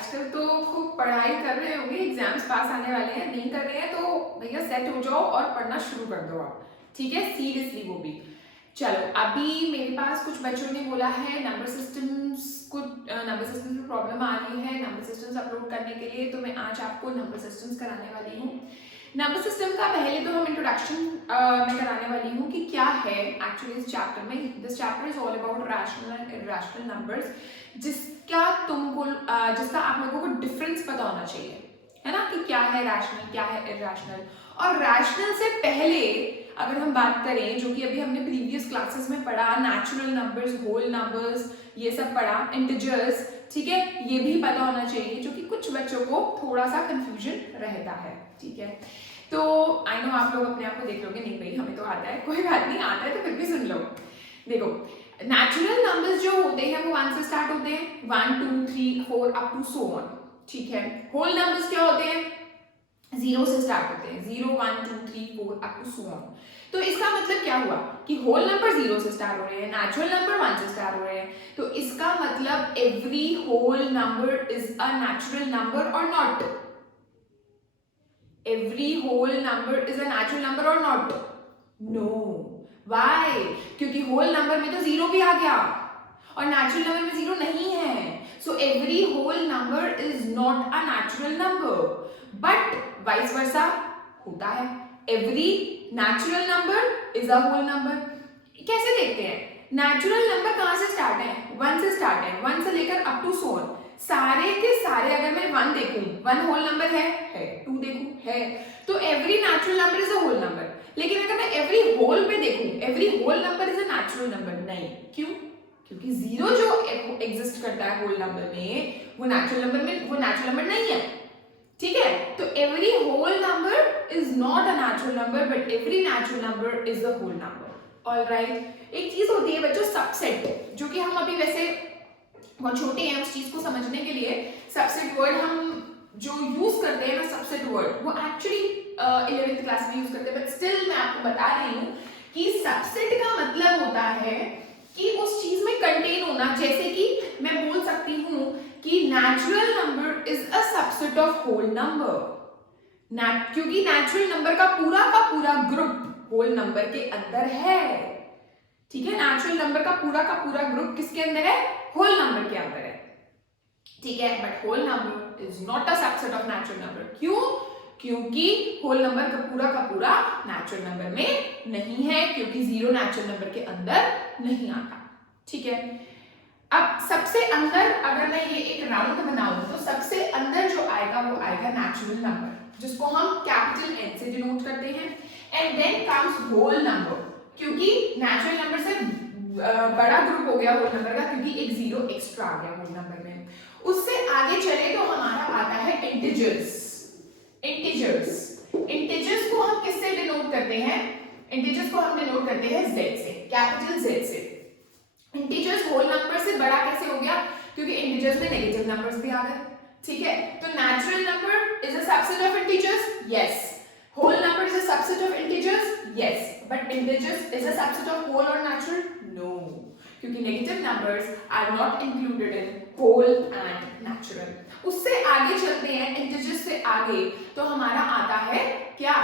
आजकल तो खूब पढ़ाई कर रहे होंगे, एग्जाम्स पास आने वाले हैं, नहीं कर रहे हैं तो भैया सेट हो जाओ और पढ़ना शुरू कर दो आप, ठीक है, सीरियसली वो भी। चलो, अभी मेरे पास कुछ बच्चों ने बोला है नंबर सिस्टम्स में प्रॉब्लम आ रही है नंबर सिस्टम्स अपलोड करने के लिए, तो मैं आज आपको नंबर सिस्टम्स कराने वाली हूँ। नंबर सिस्टम का पहले तो हम इंट्रोडक्शन मैं कराने वाली हूँ कि क्या है एक्चुअली इस चैप्टर में। This chapter is all about rational and irrational numbers, जिसका आप लोगों को डिफरेंस पता होना चाहिए, है ना, कि क्या है रैशनल, क्या है इरैशनल। और रैशनल से पहले अगर हम बात करें, जो कि अभी हमने प्रीवियस क्लासेस में पढ़ा, नेचुरल नंबर्स, होल नंबर्स, ये सब पढ़ा, इंटीजर्स, ठीक है, ये भी पता होना चाहिए, जो कि कुछ बच्चों को थोड़ा सा कंफ्यूजन रहता है, ठीक है। तो आई नो आप लोग अपने आप को देख लोगे, नहीं भाई हमें तो आता है, कोई बात नहीं, आता है तो फिर भी सुन लो। देखो, नेचुरल नंबर्स जो होते हैं वो 1 से स्टार्ट होते हैं, 1 2 3 4 अप टू सो ऑन, ठीक है। होल नंबर्स क्या होते हैं? 0 से स्टार्ट होते हैं, 0 1 2 3 4 अप टू सो ऑन। तो इसका मतलब क्या हुआ कि होल नंबर 0 से स्टार्ट हो रहे हैं, नेचुरल नंबर 1 से स्टार्ट हो रहे हैं, तो इसका मतलब every whole number is a natural number और not? Every whole number is a natural number और नॉट? नो। व्हाई? क्योंकि होल नंबर में तो 0 भी आ गया और नेचुरल नंबर में 0 नहीं है, so every whole number is not a natural number, but vice versa होता है, every natural number is a whole number. कैसे देखते हैं? नेचुरल नंबर कहां से स्टार्ट है? 1 से स्टार्ट है, 1 से लेकर अप टू सो ऑन, सारे के सारे अगर मैं 1 देखूं, 1 होल नंबर है, 2 देखूं है, तो every natural number is a whole number. लेकिन अगर मैं एवरी होल पे देखूं, every whole number is a natural number, नहीं। क्यों? क्योंकि 0 जो एग्जिस्ट करता है होल नंबर में, वो नेचुरल नंबर नहीं है, ठीक है। तो every whole number is not a natural number, but every natural number is a whole number. Alright. एक चीज होती है बच्चों सबसेट, जो कि हम अभी वैसे बहुत छोटे हैं उस चीज को समझने के लिए। सबसेट वर्ड हम जो यूज करते हैं ना, सबसेट वर्ड, वो एक्चुअली 11th क्लास में यूज करते हैं, बट स्टिल मैं आपको बता रही हूँ कि सबसेट का मतलब होता है कि उस चीज में कंटेन होना। जैसे कि मैं बोल सकती हूँ कि natural number is a subset of whole number, क्योंकि नेचुरल नंबर का पूरा ग्रुप होल नंबर के अंदर है, ठीक है। नेचुरल नंबर का पूरा ग्रुप किसके अंदर है? होल नंबर के अंदर है, ठीक है। But whole number is not a subset of natural number. क्यों? क्योंकि होल नंबर का पूरा नेचुरल नंबर में नहीं है, क्योंकि 0 नेचुरल नंबर के अंदर नहीं आता, ठीक है। अब सबसे अंदर अगर मैं ये एक राउंड बनाऊं, तो सबसे अंदर जो आएगा वो आएगा नेचुरल नंबर, जिसको हम कैपिटल N से डिनोट करते हैं। And then comes whole number, क्योंकि नेचुरल नंबर से बड़ा ग्रुप हो गया होल नंबर का, क्योंकि एक 0 एक्स्ट्रा आ गया होल नंबर में। उससे आगे चले तो हमारा आता है इंटीजर्स। इंटीजर्स को हम किससे डिनोट करते हैं? इंटीजर्स को हम डिनोट करते हैं Z से, कैपिटल Z से। इंटीजर्स होल नंबर से बड़ा कैसे हो गया? क्योंकि इंटीजर्स में नेगेटिव नंबर्स भी आ गए, ठीक है। तो natural number is a subset of integers, yes. Whole number is a subset of integers, yes. But integers is a subset of whole और नेचुरल? नो, क्योंकि negative numbers are not included in whole and natural. उससे आगे चलते हैं, integers से आगे, तो हमारा आता है क्या?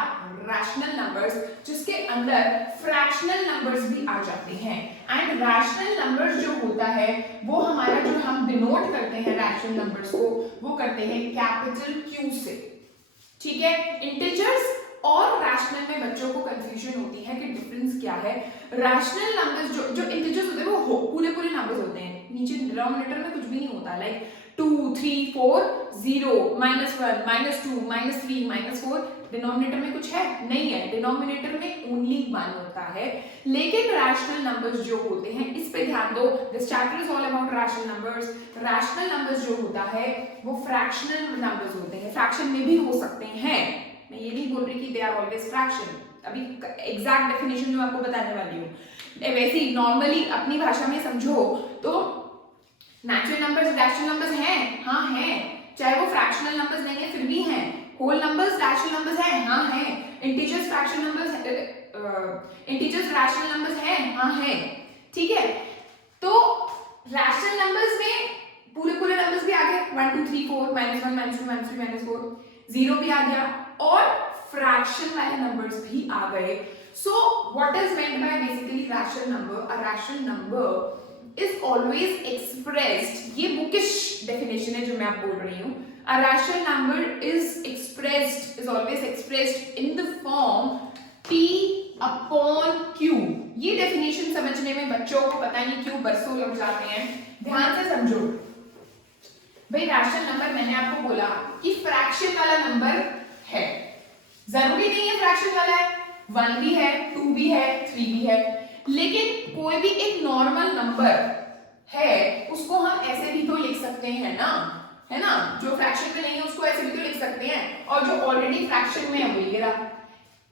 रैशनल नंबर्स, जिसके अंदर फ्रैक्शनल नंबर्स भी आ जाते हैं। एंड रैशनल नंबर्स जो होता है वो हमारा, जो हम डिनोट करते हैं रैशनल नंबर्स को, वो करते हैं कैपिटल Q से, ठीक है। इंटीजर्स और रैशनल में बच्चों को कंफ्यूजन होती है कि डिफरेंस क्या है। रैशनल नंबर्स जो इंटीजर्स होते हैं वो पूरे नंबर्स होते हैं, नीचे डिनोमिनेटर में कुछ भी नहीं होता, लाइक 2 3 4 0 -1 -2 -3 -4, डिनोमिनेटर में कुछ है? नहीं है, डिनोमिनेटर में ओनली 1 होता है। लेकिन रैशनल नंबर्स जो होते हैं, इस पे ध्यान दो, this chapter is all about rational numbers. Rational numbers जो होता है वो फ्रैक्शनल नंबर्स होते हैं, फ्रैक्शन में भी हो सकते हैं, मैं ये नहीं बोल रही कि दे आर ऑलवेज फ्रैक्शन, अभी एग्जैक्ट डेफिनेशन जो आपको बताने वाली हूँ। वैसे ही नॉर्मली अपनी भाषा में समझो तो नेचुरल नंबर्स रैशनल नंबर्स हैं, हाँ हैं, चाहे वो फ्रैक्शनल नंबर्स नहीं है फिर भी हैं। होल नंबर्स रैशनल नंबर्स हैं, हाँ हैं। Integers fractional numbers, integers rational numbers हैं, हाँ हैं, ठीक है। तो रैशनल नंबर्स में पूरे नंबर्स भी आ गए, 1 2 3 4 -1 -2 -3 -4 0 भी आ गया और फ्रैक्शन वाले नंबर्स भी आ गए. So what is meant by basically rational number? A rational number is always expressed. ये बुकिश definition है जो मैं आप बोल रही हूँ. A rational number is always expressed in the form P upon Q. ये definition समझने में बच्चों को पता नहीं क्यों बरसों लग जाते हैं. ध्यान से समझो भाई. रैशनल नंबर मैंने आपको बोला कि फ्रैक्शन वाला नंबर है. जरूरी नहीं है फ्रैक्शन वाला है. 1 भी है, 2 भी है, 3 भी है, लेकिन कोई भी एक नॉर्मल नंबर है उसको हम ऐसे भी तो लिख सकते हैं ना, है ना. जो फ्रैक्शन में नहीं है उसको ऐसे भी तो लिख सकते हैं, और जो ऑलरेडी फ्रैक्शन में है वो ये रहा,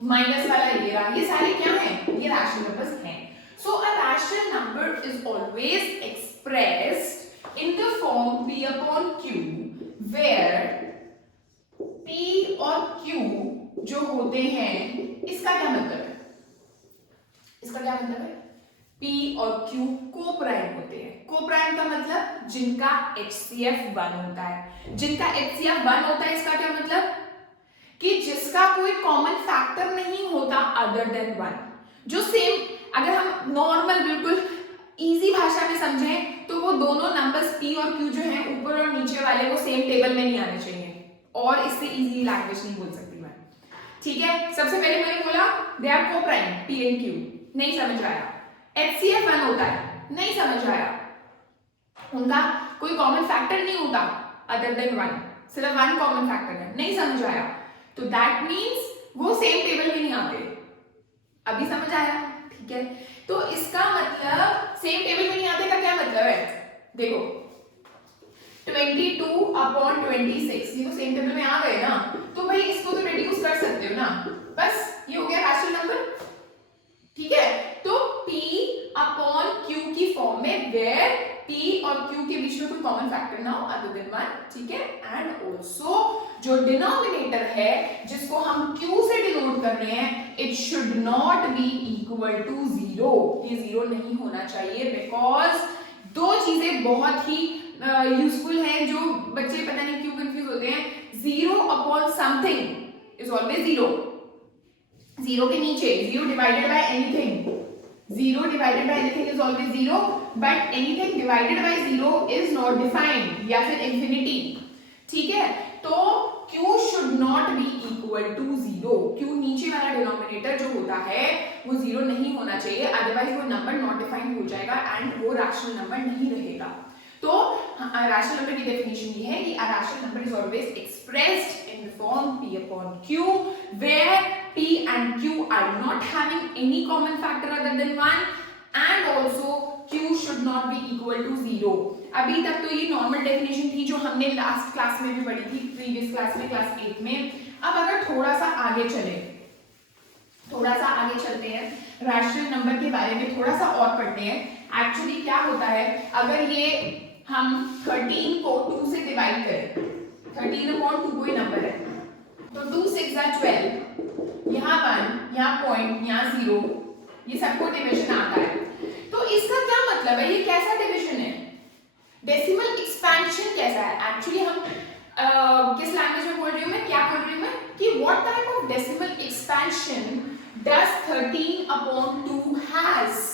माइनस वाला ये रहा. ये सारे क्या है? ये रैशनल नंबर्स हैं. So a rational number is always expressed in the form P upon Q where P और Q जो होते हैं, इसका क्या मतलब है? इसका क्या मतलब है? P और Q को प्राइम होते हैं. को प्राइम का मतलब जिनका HCF 1 होता है. जिनका HCF 1 होता है इसका क्या मतलब? कि जिसका कोई कॉमन फैक्टर नहीं होता अदर देन 1. जो सेम, अगर हम नॉर्मल बिल्कुल इजी भाषा में समझें तो वो दोनों नंबर्स P और Q जो हैं ऊपर और नीचे वाले वो सेम टेबल में नहीं आने चाहिए, और इससे इजी लैंग्वेज नहीं बोल सकती मैं. ठीक है. सबसे पहले मैंने बोला दे आर को प्राइम P एंड Q. नहीं समझ आया. HCF 1 होता है. नहीं समझ आया. उनका कोई कॉमन फैक्टर नहीं होता अदर देन 1. सिर्फ 1 कॉमन फैक्टर है. नहीं समझ आया. तो दैट मीन्स वो सेम टेबल में नहीं आते. अभी समझ आया? ठीक है. तो इसका मतलब सेम टेबल में नहीं आते का क्या मतलब है? देखो 22 अपॉन 26 ये तो सेम टेबल में आ गए ना, तो भाई इसको तो रिड्यूस कर सकते हो ना. बस ये हो गया रैशनल नंबर. ठीक है. तो P अपॉन Q की फॉर्म में वेयर P और Q के बीच में कोई कॉमन फैक्टर ना हो अदर देन 1. ठीक है. एंड ऑल्सो जो डिनोमिनेटर है जिसको हम Q से डिनोट कर रहे हैं, it should not be equal to 0. ये 0 नहीं होना चाहिए, बिकॉज दो चीजें बहुत ही यूजफुल है जो बच्चे पता नहीं क्यों कंफ्यूज होते हैं. 0 अपॉन समथिंग इज ऑलवेज 0. 0 के नीचे 0 divided by anything, 0 divided by anything is always 0, but anything divided by 0 is not defined, या फिर इंफिनिटी. ठीक है. तो Q should not be equal to 0. Q नीचे वाला डिनोमिनेटर जो होता है वो 0 नहीं होना चाहिए, अदरवाइज वो नंबर नॉट डिफाइंड हो जाएगा एंड वो रैशनल नंबर नहीं रहेगा. तो रैशनल नंबर की डेफिनेशन ये है कि अ rational number is always expressed in the form P upon Q where P and Q are not having any common factor other than 1 and also Q should not be equal to 0. अभी तक तो ये normal definition थी जो हमने last class में भी पढ़ी थी, प्रीवियस क्लास में, क्लास 8 में. अब अगर थोड़ा सा आगे चलते हैं, रैशनल नंबर के बारे में थोड़ा सा और पढ़ते हैं. एक्चुअली क्या होता है, अगर ये हम 13 को 2 से डिवाइड करें, 13 अपॉन 2 कोई नंबर है, तो 2 6 are 12, यहाँ 1, यहाँ पॉइंट, यहाँ 0, ये सबको डिवीजन आता है. तो इसका क्या मतलब है? ये कैसा डिवीजन है? डेसिमल एक्सपेंशन कैसा है? एक्चुअली हम किस लैंग्वेज में बोल रही हूँ मैं, क्या बोल रही हूँ मैं, कि what type of decimal expansion does 13 upon 2 has.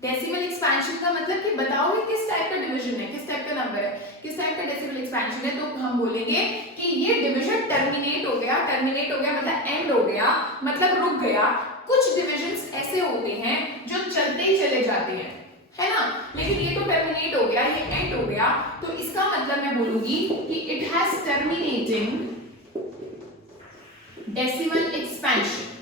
Decimal expansion का मतलब कि बताओ ये किस टाइप का डिवीजन है, किस टाइप का नंबर है, किस टाइप का डेसिमल एक्सपेंशन है. तो हम बोलेंगे कि ये डिवीजन टर्मिनेट हो गया मतलब एंड हो गया, मतलब रुक गया. कुछ डिविजन्स ऐसे होते हैं जो चलते ही चले जाते हैं, है ना, लेकिन ये तो टर्मिनेट हो गया, ये एंड हो गया. तो इसका मतलब मैं बोलूंगी कि it has terminating decimal expansion.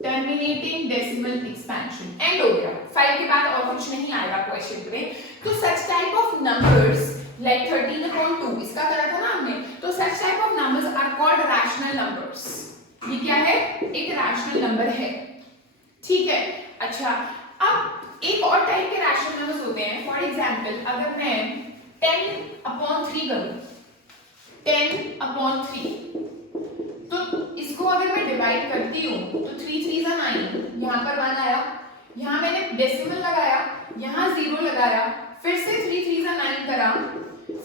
Terminating decimal expansion and हो गया. 5 के बाद और कुछ नहीं आएगा क्वेश्चन में. तो such type of numbers like 13 upon 2 इसका करा था ना हमने, तो such type of numbers are called rational numbers. ये क्या है? एक रैशनल नंबर है. ठीक है. अच्छा, अब एक और टाइप के रैशनल नंबर्स होते हैं. फॉर एग्जांपल अगर मैं 10 अपॉन 3 करूं, 10 अपॉन 3, तो इसको अगर मैं डिवाइड करती हूं तो 3 3 are 9, यहाँ पर 1 आया, यहाँ मैंने डेसिमल लगाया, यहाँ 0 लगाया, फिर से 3 3 are 9 करा,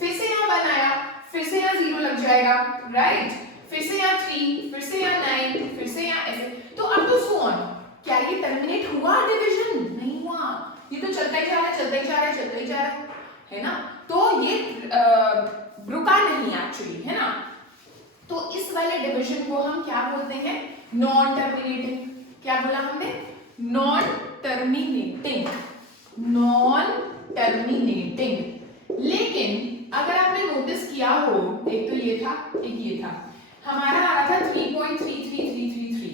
फिर से यहाँ 1 आया, फिर से यहाँ 0 लग जाएगा, राइट, फिर से यहाँ 3, फिर से यहाँ 9, फिर से यहाँ ऐसे, तो अप टू सो ऑन। क्या ये टर्मिनेट हुआ डिवीजन? नहीं हुआ, ये तो चलता ही जा रहा है, चलता ही जा रहा है, चलता ही जा रहा है ना। तो ये रुका नहीं एक्चुअली, है ना। तो इस वाले डिवीजन को हम क्या बोलते हैं? Non terminating. क्या बोला हमने? Non terminating, non terminating. लेकिन अगर आपने नोटिस किया हो, एक तो ये था, एक ये था, हमारा आ रहा था 3.33333,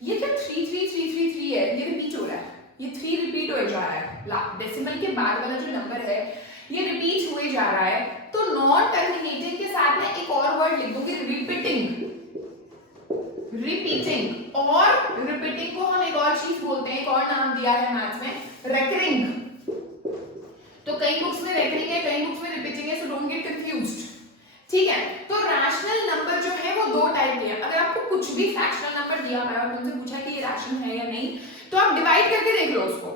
ये क्या 33333 है, ये रिपीट हो रहा है, ये 3 रिपीट हो जा रहा है, डेसिमल के बाद वाला जो नंबर है ये रिपीट हुए जा रहा है। तो नॉन टर्मिनेटिंग के साथ में एक और वर्ड लिख दूंगी, रिपीटिंग। रिपीटिंग और रिपीटिंग को हम एक और चीज बोलते हैं, एक और नाम दिया है मैथ्स में, रेकरिंग। तो कई बुक्स में रेकरिंग है, कई बुक्स में रिपीटिंग है, सो डोंट गेट कंफ्यूज्ड, ठीक है। तो रैशनल नंबर जो है वो दो टाइप के हैं। अगर आपको कुछ भी फ्रैक्शनल नंबर दिया हुआ है और तुमसे पूछा कि ये रैशनल है या नहीं, तो आप डिवाइड करके देख लो उसको।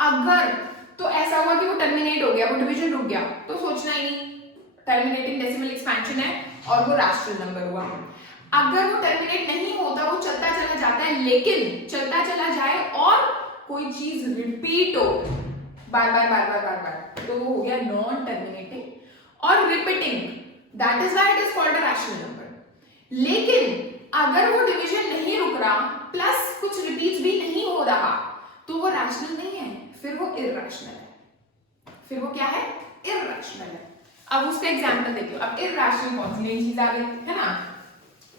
अगर तो ऐसा हुआ कि वो टर्मिनेट हो गया, वो डिवीजन रुक गया, तो सोचना ही नहीं, टर्मिनेटिंग डेसिमल एक्सपेंशन है और वो रैशनल नंबर हुआ। अगर वो टर्मिनेट नहीं होता, वो चलता चला जाता है, लेकिन चलता चला जाए और कोई चीज रिपीट हो बार बार बार बार बार बार, तो वो हो गया नॉन टर्मिनेटिंग। और repeating, that is why it is called a rational number. लेकिन अगर वो डिवीजन नहीं रुक रहा प्लस कुछ रिपीट्स भी नहीं हो रहा, तो वो रैशनल नहीं है, फिर वो इरैशनल है। फिर वो क्या है? इरैशनल है। अब उसका एग्जांपल देखिए। अब इरैशनल कौन सी नई चीज आ गई, है ना।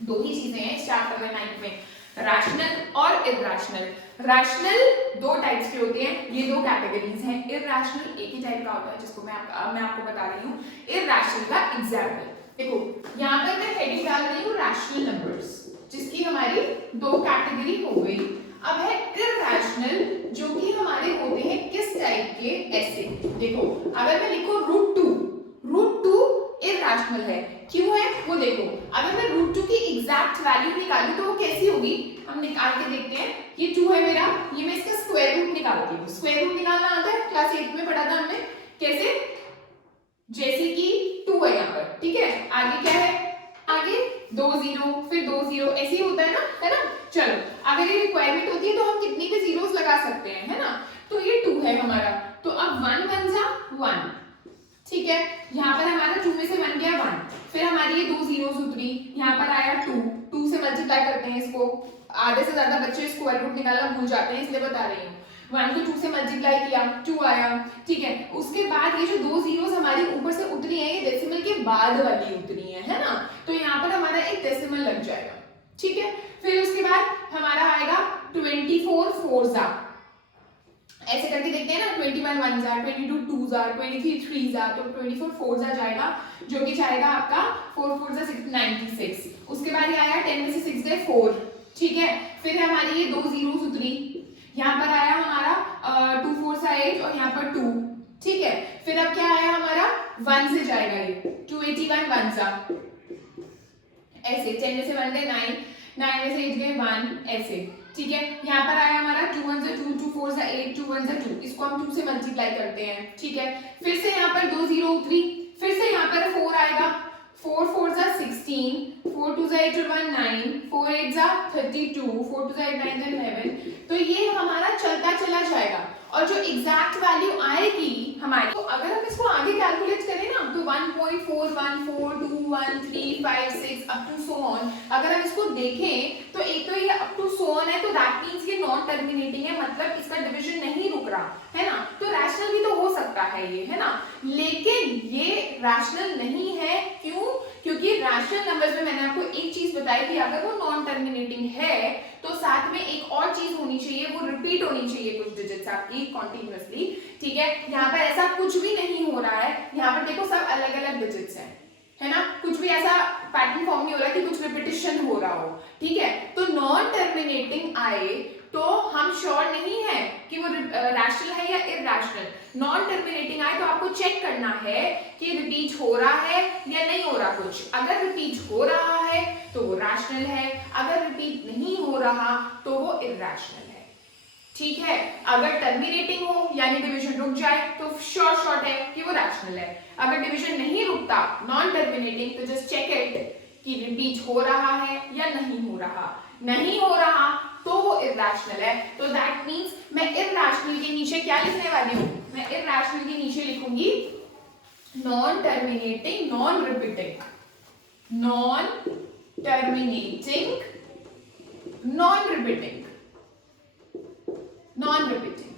दो ही चीजें हैं इस चैप्टर में 9 में, रैशनल और इरैशनल। रैशनल दो टाइप्स के होते हैं, ये दो कैटेगरीज हैं। इरैशनल एक ही टाइप का होता है जिसको मैं आपको बता रही हूँ। इरैशनल का एग्जांपल देखो, यहाँ पर मैं हेडिंग डाल रही हूँ रैशनल नंबर्स, जिसकी हमारी दो कैटेगरी हो गई। अब है इरैशनल, जो कि हमारे होते हैं किस टाइप के? ऐसे देखो, अगर मैं लिखूं √2 इरैशनल है। क्यों है वो देखो, अगर मैं √2 की एग्जैक्ट वैल्यू निकालूं तो वो कैसी होगी, हम निकाल के देखते हैं। ये 2 है मेरा, ये मैं इसका स्क्वायर रूट निकालती हूँ। स्क्वायर रूट निकालना आता है, क्लास 8 में पढ़ा था हमने कैसे। जैसे कि 2 है यहाँ पर, ठीक है, आगे क्या है, आगे 2 0 फिर 2 0, ऐसे ही होता है ना। चलो, अगर ये रिक्वायरमेंट होती है तो हम कितनी भी जीरोस लगा सकते हैं, है ना। तो ये 2 है हमारा, तो अब 1 1 जा 1, ठीक है। यहाँ पर हमारा 2 में से बन गया 1, फिर हमारी ये 2 जीरोस उतरी, यहाँ पर आया 2 से मल्टीप्लाई करते हैं इसको। आधे से ज्यादा बच्चे स्क्वायर रूट निकालना भूल जाते हैं, इसलिए बता रही हूँ। 1 को 2 से मल्टीप्लाई किया, 2 आया, ठीक है। उसके बाद ये जो 2 जीरोस हमारी ऊपर से उतरी है, ये डेसिमल के बाद वाली उतरी है ना। तो यहाँ पर हमारा एक डेसिमल लग जाएगा, ठीक है। फिर उसके बाद हमारा आएगा 24 4 जा, ऐसे करके देखते हैं ना, 21 1 जा, 22 2 जा, 23 3 जा, तो 24 4 जा जाएगा, जो कि जाएगा आपका 4 4 जा 96। उसके बाद ये आया 10 में से 6 गए 4, ठीक है। फिर हमारी ये 2 जीरोस उतरी, यहाँ पर आया हमारा 2 4 से 8 और यहाँ पर 2, ठीक है। फिर अब क्या आया हमारा 1 से जाएगा ये 281 1 जा, ऐसे 10 में से 1 गए 9 9 में से 8 गए 1, ऐसे, ठीक है। यहाँ पर आया हमारा 2 1 से 2 2 4 से 8 2 1 से 2, इसको हम 2 से मल्टीप्लाई करते हैं, ठीक है। फिर से यहाँ पर 2 0 उतरी, फिर से यहाँ पर 4 आएगा, 4 4 जा 16, 4 2 जा 8 और 1 9, 4 8 जा 32, 4 2 जा 8 9 11। तो ये हमारा चलता चला जाएगा, और जो एग्जैक्ट वैल्यू आएगी हमारी, तो अगर हम इसको आगे कैलकुलेट करें ना, तो 1.4142135 अप टू सो ऑन। अगर हम इसको देखें तो एक तो ये अप टू सो ऑन है, तो दैट मींस ये नॉन टर्मिनेटिंग है, मतलब इसका डिवीजन नहीं रुक रहा है ना। तो रैशनल भी तो हो सकता है ये, है ना, लेकिन ये रैशनल नहीं है। क्यों? क्योंकि रैशनल नंबर्स में मैंने आपको एक चीज बताई कि अगर वो नॉन टर्मिनेटिंग है तो साथ में एक और चीज होनी चाहिए, वो रिपीट होनी चाहिए कुछ डिजिट्स आपकी कॉन्टिन्यूअसली, ठीक है। यहाँ पर ऐसा कुछ भी नहीं हो रहा है, यहाँ पर देखो सब अलग अलग डिजिट्स हैं, है ना, कुछ भी ऐसा पैटर्न फॉर्म नहीं हो रहा कि कुछ रिपीटिशन हो रहा हो, ठीक है। तो नॉन टर्मिनेटिंग आए तो हम श्योर नहीं है कि वो रैशनल है या इरैशनल। नॉन टर्मिनेटिंग आए तो आपको चेक करना है कि रिपीट हो रहा है या नहीं हो रहा कुछ। अगर रिपीट हो रहा है तो वो रैशनल है, अगर रिपीट नहीं हो रहा तो वो इरैशनल है। ठीक है, अगर टर्मिनेटिंग हो यानी डिवीजन रुक जाए तो शॉर्ट है कि वो रैशनल है। अगर डिवीजन नहीं रुकता, नॉन टर्मिनेटिंग, तो जस्ट चेक इट कि रिपीट हो रहा है या नहीं हो रहा। नहीं हो रहा तो वो इरैशनल है। तो दैट मींस मैं इरैशनल के नीचे क्या लिखने वाली हूं? मैं इरैशनल के नीचे लिखूंगी non terminating, non repeating, non terminating, non repeating, non repeating,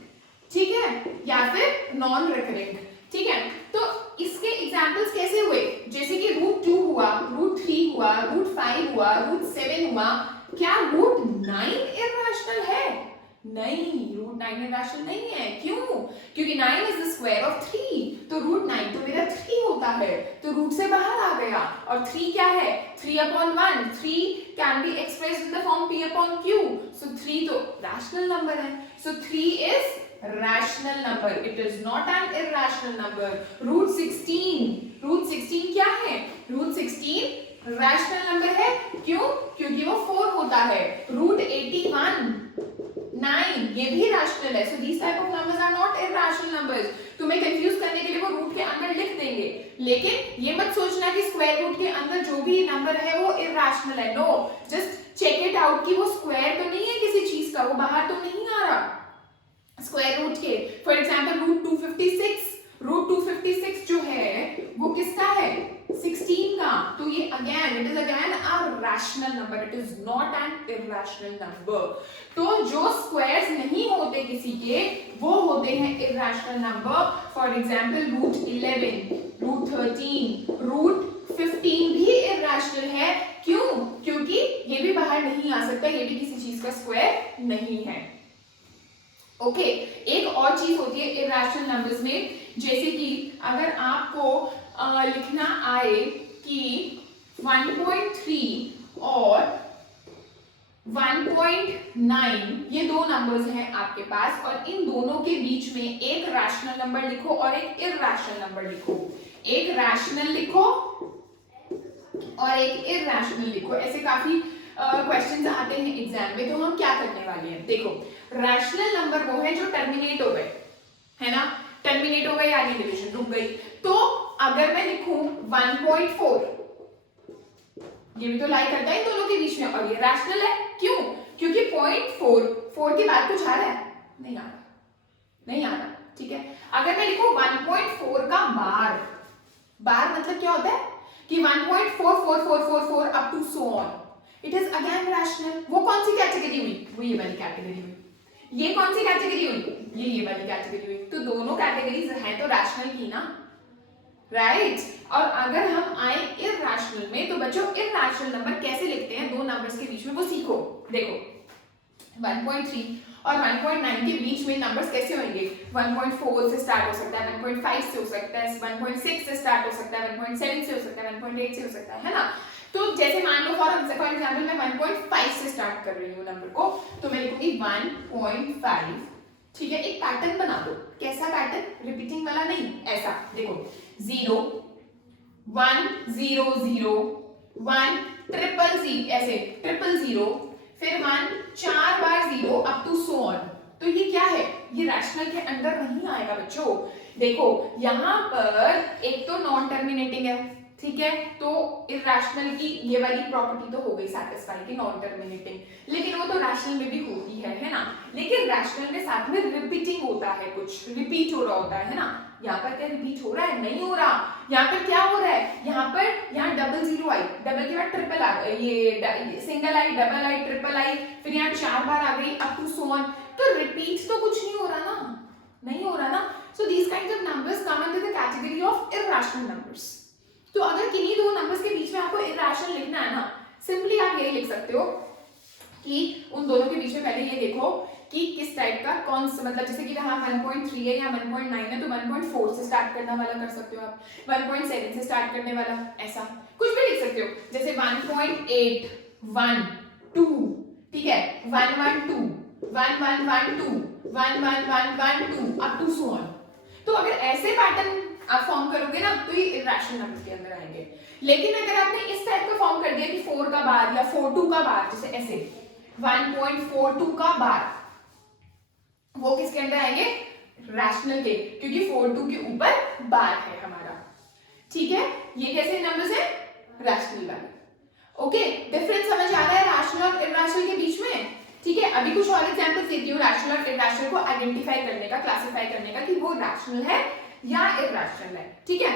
ठीक है, या फिर नॉन रिकरिंग। ठीक है, तो इसके एग्जांपल्स कैसे हुए? जैसे कि √2 हुआ, √3 हुआ, √5 हुआ, √7 हुआ। क्या √9 इरैशनल है? नहीं, √9 इरैशनल नहीं है। क्यों? क्योंकि 9 इज द स्क्वायर ऑफ 3, तो √9 तो मेरा 3 होता है, तो रूट से बाहर आ गया। और 3 क्या है? 3/1, 3 can be expressed in the form p/q, सो 3 तो रैशनल नंबर है, सो 3 is rational number, it is not an irrational number. √16 क्या है? √16 rational number है। क्यों? क्योंकि वो 4 होता है। √81 9 ये भी rational है। So these type of numbers are not irrational numbers. तुम्हें कंफ्यूज करने के लिए वो रूट के अंदर लिख देंगे, लेकिन ये मत सोचना कि स्क्वायर रूट के अंदर जो भी नंबर है वो इरैशनल है। No, just check it out कि वो स्क्वायर तो नहीं है किसी चीज का, वो बाहर तो नहीं आ रहा स्क्वायर रूट के। फॉर एग्जाम्पल √256 जो है वो किसका है? 16 का। तो ये again it is again a rational number, it is not an irrational number. तो जो स्क्वायर्स नहीं होते किसी के वो होते हैं इरैशनल नंबर। फॉर एग्जाम्पल √11, √13, √15 भी इरैशनल है। क्यों? क्योंकि ये भी बाहर नहीं आ सकता, ये भी किसी चीज का स्क्वायर नहीं है। ओके, एक और चीज होती है इरैशनल नंबर्स में, जैसे कि अगर आपको लिखना आए कि 1.3 और 1.9 ये दो नंबर्स हैं आपके पास, और इन दोनों के बीच में एक रैशनल नंबर लिखो और एक इरैशनल नंबर लिखो। एक रैशनल लिखो और एक इरैशनल लिखो। ऐसे काफी क्वेश्चंस आते हैं एग्जाम में, तो हम क्या करने वाले हैं? देखो, रैशनल नंबर वो है जो टर्मिनेट हो गए, है ना, टर्मिनेट हो गए यानी डिवीजन रुक गई। तो अगर मैं लिखूं 1.4, ये भी तो लाई करता है इन दोनों के बीच में, और ये रैशनल है। क्यों? क्योंकि 0.4 के बाद कुछ आ रहा है? नहीं आ रहा, नहीं आ रहा। ठीक है, अगर मैं लिखूं 1.4 का बार मतलब क्या होता है कि 1.44444 up to so on, it is again rational. वो कौन सी कैटेगरी हुई? वो ये वाली कैटेगरी हुई। ये कौन सी कैटेगरी हुई? ये वाली कैटेगरी हुई। तो दोनों कैटेगरीज हैं तो रैशनल की ना, राइट। और अगर हम आए इरैशनल में, तो बच्चों इरैशनल नंबर कैसे लिखते हैं दो नंबर्स के बीच में, वो सीखो। देखो, 1.3 और 1.9 के बीच में नंबर्स कैसे होंगे? 1.4 से स्टार्ट हो सकता है, 1.5 से हो सकता है, 1.6 से स्टार्ट हो सकता है, 1.7 से हो सकता है, 1.8 से हो सकता है ना। तो जैसे मान लो फॉर एग्जांपल मैं 1.5 से स्टार्ट कर रही हूँ नंबर को, तो मैं लिखूंगी 1.5। ठीक है, एक पैटर्न बना दो। कैसा पैटर्न? रिपीटिंग वाला नहीं, ऐसा देखो, 0 1 0 0 1 ट्रिपल 0, ऐसे 0 फिर 1 4 बार 0 अप टू सो ऑन। तो ये क्या है? ये रैशनल के अंदर नहीं आएगा बच्चों। देखो, यहां पर एक तो नॉन टर्मिनेटिंग है, ठीक है, तो इरैशनल की ये वाली प्रॉपर्टी तो हो गई सैटिस्फाई की, नॉन टर्मिनेटिंग, लेकिन वो तो रैशनल में भी होती है ना। लेकिन रैशनल में साथ में रिपीटिंग होता है, कुछ रिपीट हो रहा होता है ना। यहाँ पर क्या रिपीट हो रहा है? नहीं हो रहा। यहाँ पर क्या हो रहा है? यहाँ पर यहाँ डबल 0 आई, डबल के बाद ट्रिपल आ गई, ये single I, double I, triple I, फिर यहाँ 4 बार आ गई अप टू सो ऑन। तो रिपीट तो कुछ नहीं हो रहा ना, नहीं हो रहा ना। So these kinds of numbers come into the category of irrational numbers. तो अगर किन्हीं दो नंबर्स के बीच में आपको इरैशनल लिखना है ना, सिंपली आप यही लिख सकते हो कि उन दोनों के बीच में पहले ये देखो कि किस टाइप का कौन सा, मतलब जैसे कि यहाँ 1.3 है या 1.9 है, तो 1.4 से स्टार्ट करने वाला कर सकते हो आप, 1.7 से स्टार्ट करने वाला, ऐसा कुछ भी लिख सकते हो। जैसे 1.8 1 2, ठीक है, 1 1 2 1 1 1 2 1 1 1 1 2 अप टू सो ऑन। तो अगर ऐसे पैटर्न आप फॉर्म करोगे ना, तो ये इरैशनल नंबर के अंदर आएंगे। लेकिन अगर आपने इस टाइप का फॉर्म कर दिया कि 4 का बार या 42 का बार, जैसे ऐसे 1.42 का बार, वो किसके अंदर आएंगे, रैशनल के, क्योंकि 4 2 के ऊपर बार है हमारा। ठीक है, ये कैसे नंबर्स है, रैशनल वाले। ओके, डिफरेंस समझ आ रहा है रैशनल और इरैशनल के बीच में। ठीक है, अभी कुछ और एग्जांपल्स देती हूँ रैशनल और इरैशनल को आइडेंटिफाई करने का, क्लासिफाई करने का कि वो रैशनल है या इरैशनल है। ठीक है,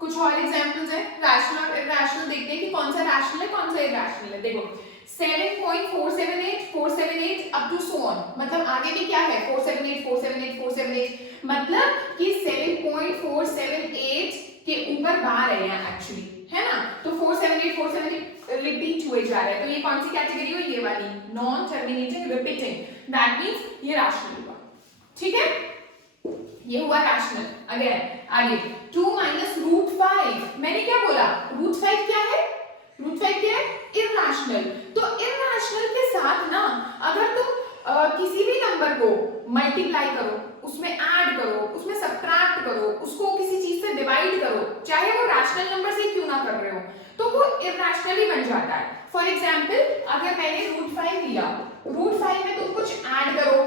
कुछ और एग्जांपल्स है रैशनल और इरैशनल, देखते हैं कि कौन सा रैशनल है कौन सा इरैशनल है। देखो 7.478 478 अप टू सो ऑन, मतलब आगे भी क्या है 478 478 478, मतलब कि 7.478 के ऊपर बार है यहाँ एक्चुअली, है ना। तो 478 478 रिपीट हुए जा रहे हैं, तो ये कौन सी कैटेगरी हुई, ये वाली non terminating repeating, that means ये रैशनल हुआ। ठीक है, ये हुआ रैशनल। अगेन आगे 2 माइनस रूट 5, मैंने क्या बोला, रूट 5 क्या है, रूट 5 क्या है, इरैशनल। तो इरैशनल के साथ ना अगर तुम किसी भी नंबर को मल्टीप्लाई करो, उसमें ऐड करो, उसमें सब्ट्रैक्ट करो, उसको किसी चीज से डिवाइड करो, चाहे वो रैशनल नंबर से क्यों ना कर रहे हो, तो वो इरैशनल ही बन जाता है। फॉर एग्जांपल अगर मैंने रूट 5 लिया, रूट 5 में तुम कुछ ऐड करो,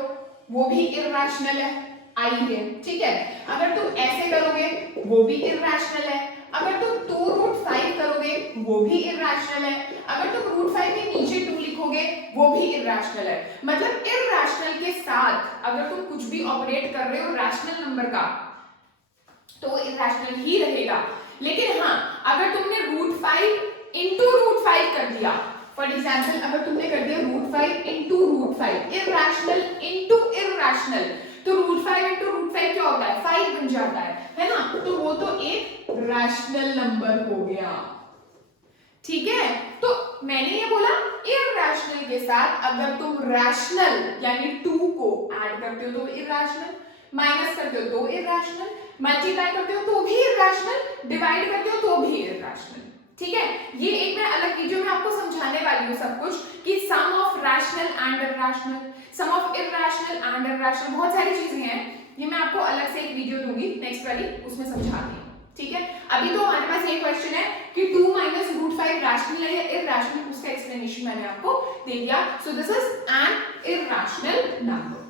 वो भी इरैशनल है, आई है। ठीक है, अगर तुम ऐसे करोगे वो भी इरैशनल है, अगर तुम 2 रूट 5 करोगे वो भी इरैशनल है, अगर तुम रूट 5 के नीचे 2 लिखोगे वो भी इरैशनल है। मतलब इरैशनल के साथ अगर तुम कुछ भी ऑपरेट कर रहे हो रैशनल नंबर का, तो वो इरैशनल ही रहेगा। लेकिन हाँ, अगर तुमने रूट 5 इंटू रूट 5 कर दिया, फॉर एग्जाम्पल अगर तुमने कर दिया root 5 into root 5, irrational into irrational, तो रूट 5 इंटू रूट 5 क्या होता है, 5 बन जाता है ना, तो वो तो एक रैशनल नंबर हो गया। ठीक है, तो मैंने ये बोला इरैशनल के साथ अगर तुम रैशनल यानी 2 को ऐड करते हो तो इरैशनल, माइनस करते हो तो इरैशनल, मल्टीप्लाई करते हो तो भी इरैशनल, डिवाइड करते हो तो भी इरैशनल। ठीक है, ये एक मैं अलग वीडियो में आपको समझाने वाली हूँ सब कुछ कि sum of rational and irrational, sum of irrational and irrational, बहुत सारी चीजें हैं, ये मैं आपको अलग से एक वीडियो दूंगी नेक्स्ट वाली, उसमें समझाती हूँ। ठीक है, अभी तो हमारे पास ये क्वेश्चन है कि 2 माइनस रूट 5 रैशनल है या इरैशनल, उसका एक्सप्लेनेशन मैंने आपको दे दिया। So this is an irrational number.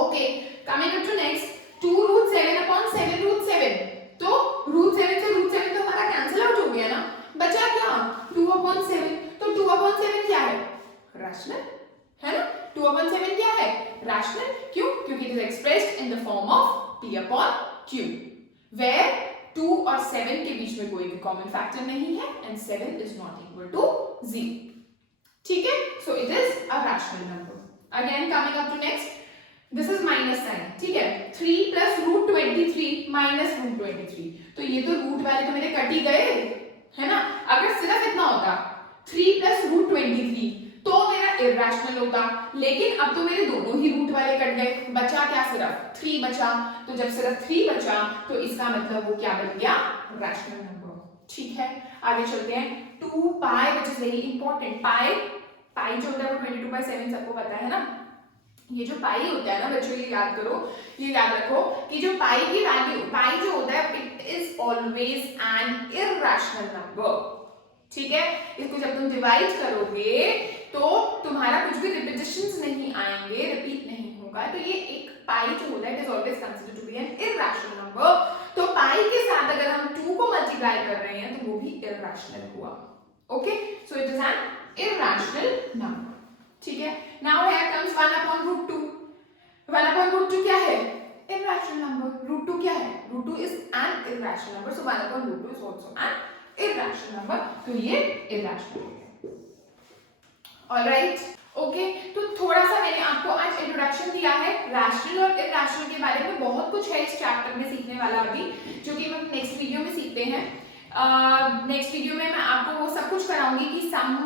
Okay, coming up to next 2 root 7 upon 7 root 7, तो रूट 7 से रूट 7 तो हमारा कैंसिल आउट हो गया ना, बचा क्या 2 अपॉन 7, तो 2 अपॉन 7 क्या है, रैशनल है ना। 2 अपॉन 7 क्या है, रैशनल, क्यों, क्योंकि it is expressed in the form of p upon q, where 2 और 7 के बीच में कोई भी कॉमन फैक्टर नहीं है and 7 is not equal to 0। ठीक है, so it is a rational number. Again coming up to next, this is minus sign. ठीक है, 3 प्लस रूट 23 माइनस रूट 23, तो ये तो रूट वाले तो मेरे कट ही गए, है ना। अगर सिर्फ इतना होता 3 प्लस रूट 23 तो मेरा इरैशनल होता, लेकिन अब तो मेरे दोनों ही रूट वाले कट गए, बचा क्या, सिर्फ 3 बचा, तो जब सिर्फ 3 बचा तो इसका मतलब वो क्या बन गया, रैशनल नंबर। ठीक है, आगे चलते हैं 2 पाई, व्हिच इज वेरी इंपॉर्टेंट। पाई जो होता है वो 22/7 सबको पता है ना। ये जो पाई होता है ना बच्चों, ये याद करो, ये याद रखो कि जो पाई की वैल्यू, पाई जो होता है it is always an irrational number. ठीक है, इसको जब तुम डिवाइड करोगे तो तुम्हारा कुछ भी रिपीटिशंस नहीं आएंगे, रिपीट नहीं होगा, तो ये एक पाई जो होता है it is always considered to be an irrational number. तो पाई के साथ अगर हम 2 को मल्टीप्लाई कर रहे हैं तो वो भी इरैशनल हुआ। Okay, so it is an irrational number. ठीक है, now here comes 1 upon root 2। 1 upon root 2 क्या है, इरैशनल नंबर। रूट 2 क्या है, root 2 is an irrational number, so 1 upon root 2 is also an irrational number, तो ये irrational हो गया। ऑलराइट, ओके, तो थोड़ा सा मैंने आपको आज इंट्रोडक्शन दिया है रैशनल और इरैशनल के बारे में। बहुत कुछ है इस चैप्टर में सीखने वाला अभी, जो कि हम नेक्स्ट वीडियो में सीखते हैं। नेक्स्ट वीडियो में मैं आपको वो सब कुछ कराऊंगी कि सम,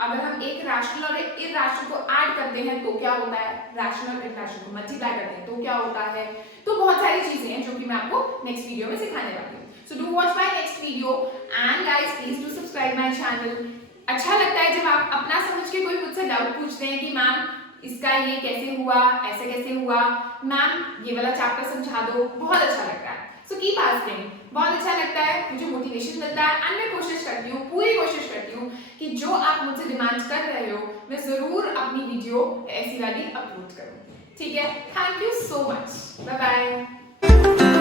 अगर हम एक रैशनल और एक इरैशनल को ऐड करते हैं तो क्या होता है, रैशनल और इरैशनल को मल्टीप्लाई करते हैं तो क्या होता है, तो बहुत सारी चीजें हैं जो कि मैं आपको नेक्स्ट वीडियो में सिखाने वाली हूँ। So do watch my next video and guys please do subscribe my channel. अच्छा लगता है जब आप अपना समझ के कोई मुझसे डाउट पूछते हैं कि मैम इसका ये कैसे हुआ, ऐसे कैसे हुआ, मैम ये वाला चैप्टर समझा दो, बहुत अच्छा लगता है। So keep asking, बहुत अच्छा लगता है, मुझे मोटिवेशन मिलता है एंड मैं कोशिश करती हूँ, पूरी कोशिश करती हूँ कि जो आप मुझसे डिमांड कर रहे हो मैं जरूर अपनी वीडियो ऐसी वाली अपलोड करूँ। ठीक है, thank you so much, bye bye.